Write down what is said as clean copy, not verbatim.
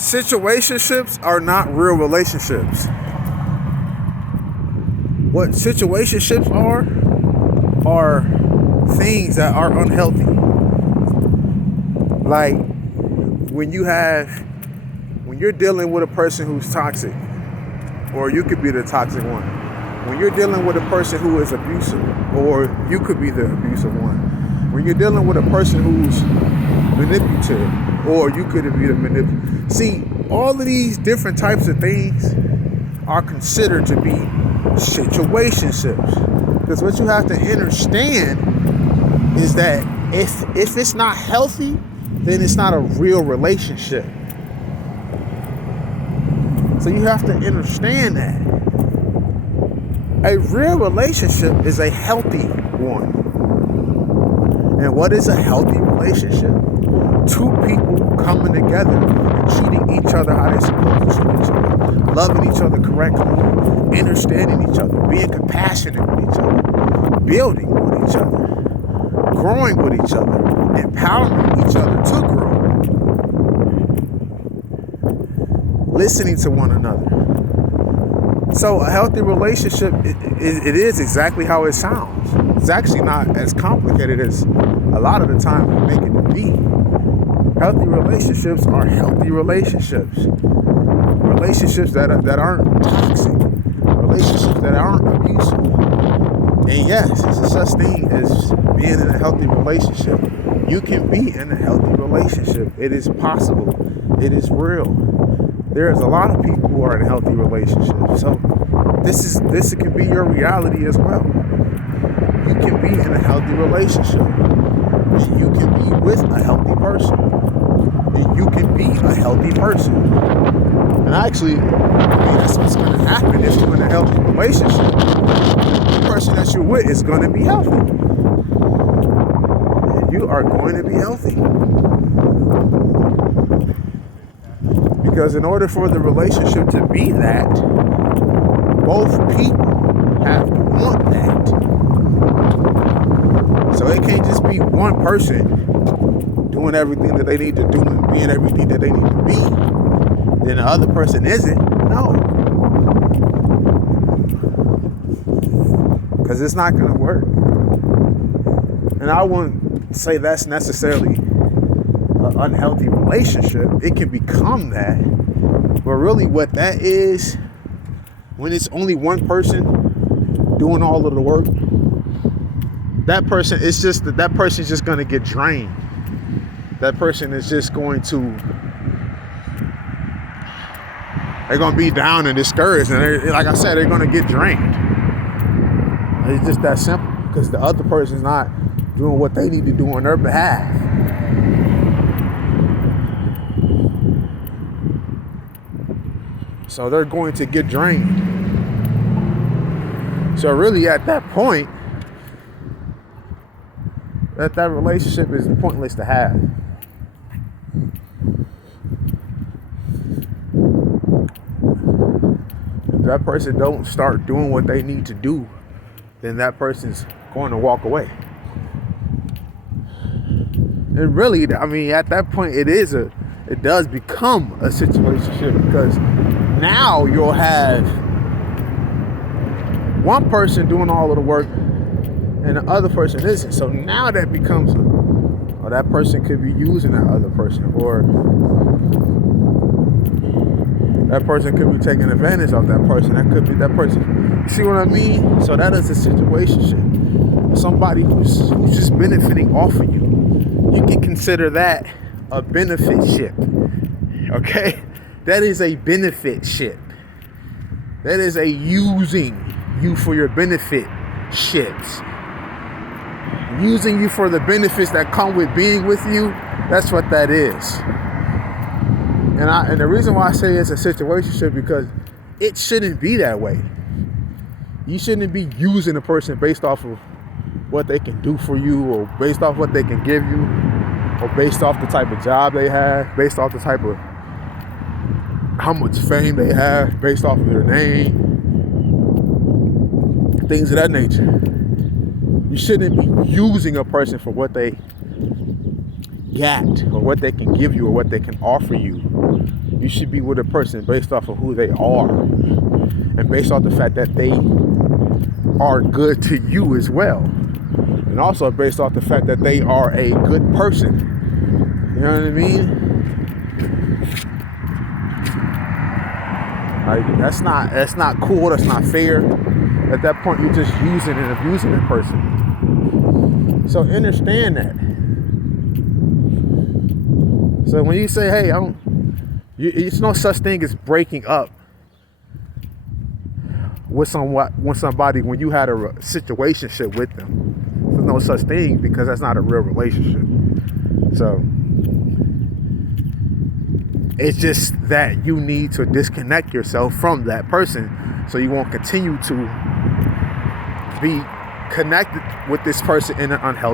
Situationships are not real relationships. What situationships are things that are unhealthy. Like when you're dealing with a person who's toxic, or you could be the toxic one. When you're dealing with a person who is abusive, or you could be the abusive one. When you're dealing with a person who's manipulative, or you could be the manipulative. See, all of these different types of things are considered to be situationships. Because what you have to understand is that if it's not healthy, then it's not a real relationship. So you have to understand that. A real relationship is a healthy one. And what is a healthy relationship? Two people coming together and treating each other how they're supposed to treat each other, loving each other correctly, understanding each other, being compassionate with each other, building with each other, growing with each other, empowering each other to grow, listening to one another. So a healthy relationship, it is exactly how it sounds. It's actually not as complicated as a lot of the time we make it to be. Healthy relationships are healthy relationships. Relationships that aren't toxic. Relationships that aren't abusive. And yes, there's a such thing as being in a healthy relationship. You can be in a healthy relationship. It is possible. It is real. There's a lot of people who are in healthy relationships. So this can be your reality as well. You can be in a healthy relationship. And you can be with a healthy person. And you can be a healthy person. And actually, that's what's going to happen if you're in a healthy relationship. The person that you're with is going to be healthy. And you are going to be healthy. Because in order for the relationship to be that, both people have to want that. So it can't just be one person doing everything that they need to do and being everything that they need to be, then the other person isn't. No. Because it's not going to work. And I wouldn't say that's necessarily an unhealthy relationship. It can become that. But really what that is, when it's only one person doing all of the work, that person, it's just that person's just going to get drained. That person is just going to, they're going to be down and discouraged. And like I said, they're going to get drained. It's just that simple. Because the other person's not doing what they need to do on their behalf. So they're going to get drained. So really at that point, that relationship is pointless to have. If that person don't start doing what they need to do, then that person's going to walk away. And really, I mean, at that point, it does become a situationship, because now you'll have one person doing all of the work and the other person isn't. So now that becomes, or that person could be using that other person, or that person could be taking advantage of that person. That could be that person. You see what I mean? So that is a situationship. Somebody who's just benefiting off of you. You can consider that a benefit ship. Okay? That is a benefit ship. That is a using you for your benefit ships. Using you for the benefits that come with being with you. That's what that is. And the reason why I say it's a situationship, because it shouldn't be that way. You shouldn't be using a person based off of what they can do for you, or based off what they can give you, or based off the type of job they have, based off the type of how much fame they have, based off of their name, things of that nature. You shouldn't be using a person for what they got, or what they can give you, or what they can offer you. You should be with a person based off of who they are and based off the fact that they are good to you as well. And also based off the fact that they are a good person. You know what I mean? Like, that's not cool, that's not fair. At that point, you're just using and abusing a person. So understand that. So when you say, hey, it's no such thing as breaking up with somebody when you had a situationship with them. There's no such thing, because that's not a real relationship. So it's just that you need to disconnect yourself from that person so you won't continue to be connected with this person in an unhealthy